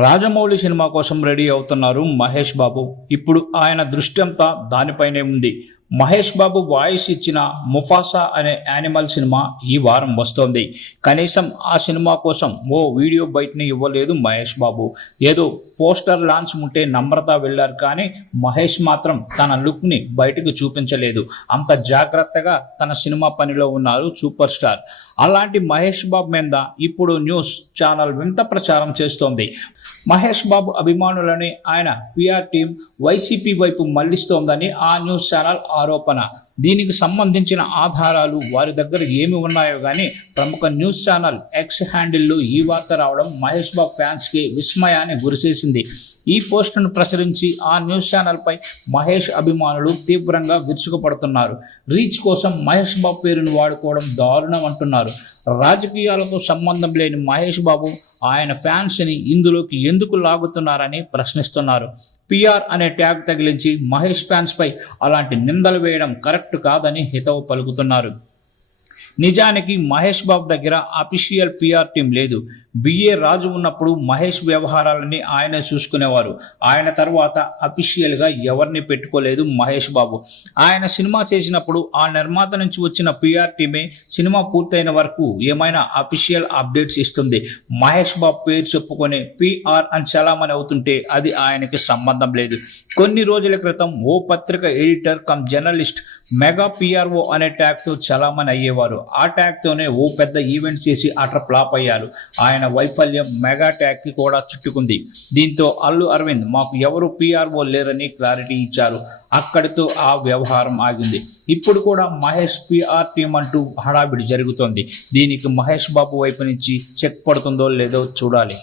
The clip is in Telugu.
రాజమౌళి సినిమా కోసం రెడీ అవుతున్నారు మహేష్ బాబు. ఇప్పుడు ఆయన దృష్టి అంతా దానిపైనే ఉంది. మహేష్ బాబు వాయిస్ ఇచ్చిన ముఫాసా అనే యానిమల్ సినిమా ఈ వారం వస్తోంది. కనీసం ఆ సినిమా కోసం ఓ వీడియో బయటని ఇవ్వలేదు మహేష్ బాబు. ఏదో పోస్టర్ లాంచ్ ఉంటే నమ్రత వెళ్ళారు, కానీ మహేష్ మాత్రం తన లుక్ని బయటకు చూపించలేదు. అంత జాగ్రత్తగా తన సినిమా పనిలో ఉన్నారు సూపర్ స్టార్. అలాంటి మహేష్ బాబు మీద ఇప్పుడు న్యూస్ ఛానల్ వింత ప్రచారం చేస్తోంది. మహేష్ బాబు అభిమానులని ఆయన పిఆర్ టీం వైసీపీ వైపు మళ్లిస్తోందని ఆ న్యూస్ ఛానల్ ఆరోపణ. దీనికి సంబంధించిన ఆధారాలు వారి దగ్గర ఏమి ఉన్నాయో కానీ ప్రముఖ న్యూస్ ఛానల్ ఎక్స్ హ్యాండిల్లో ఈ వార్త రావడం మహేష్ బాబు ఫ్యాన్స్కి విస్మయాన్ని గురిచేసింది. ఈ పోస్టును ప్రచురించి ఆ న్యూస్ ఛానల్పై మహేష్ అభిమానులు తీవ్రంగా విరుచుకుపడుతున్నారు. రీచ్ కోసం మహేష్ బాబు పేరును వాడుకోవడం దారుణం అంటున్నారు. రాజకీయాలతో సంబంధం లేని మహేష్ బాబు ఆయన ఫ్యాన్స్ని ఇందులోకి ఎందుకు లాగుతున్నారని ప్రశ్నిస్తున్నారు. పిఆర్ అనే ట్యాగ్ తగిలించి మహేష్ ఫ్యాన్స్పై అలాంటి నిందలు వేయడం కరెక్ట్ కాదని హితవు పలుకుతున్నారు. నిజానికి మహేష్ బాబు దగ్గర అఫీషియల్ పిఆర్ టీం లేదు. బిఏ రాజు ఉన్నప్పుడు మహేష్ వ్యవహారాలని ఆయనే చూసుకునేవారు. ఆయన తర్వాత అఫీషియల్గా ఎవరిని పెట్టుకోలేదు మహేష్ బాబు. ఆయన సినిమా చేసినప్పుడు ఆ నిర్మాత నుంచి వచ్చిన పిఆర్ టీమే సినిమా పూర్తయిన వరకు ఏమైనా అఫీషియల్ అప్డేట్స్ ఇస్తుంది. మహేష్ బాబు పేరు చెప్పుకొని పిఆర్ అని చలామణి అవుతుంటే అది ఆయనకి సంబంధం లేదు. కొన్ని రోజుల క్రితం ఓ పత్రిక editor come journalist mega PRO అనే ట్యాగ్తో చలామణి అయ్యేవారు. ఆ ట్యాగ్తోనే ఓ పెద్ద ఈవెంట్ చేసి అట్లా ఫ్లాప్ అయ్యారు. ఆయన వైఫల్యం మెగా ట్యాగ్కి కూడా చుట్టుకుంది. దీంతో అల్లు అరవింద్ మాకు ఎవరు పిఆర్ఓ లేరని క్లారిటీ ఇచ్చారు. అక్కడితో ఆ వ్యవహారం ఆగింది. ఇప్పుడు కూడా మహేష్ పిఆర్ టీం అంటూ హడావిడి జరుగుతోంది. దీనికి మహేష్ బాబు వైపు నుంచి చెక్ పడుతుందో లేదో చూడాలి.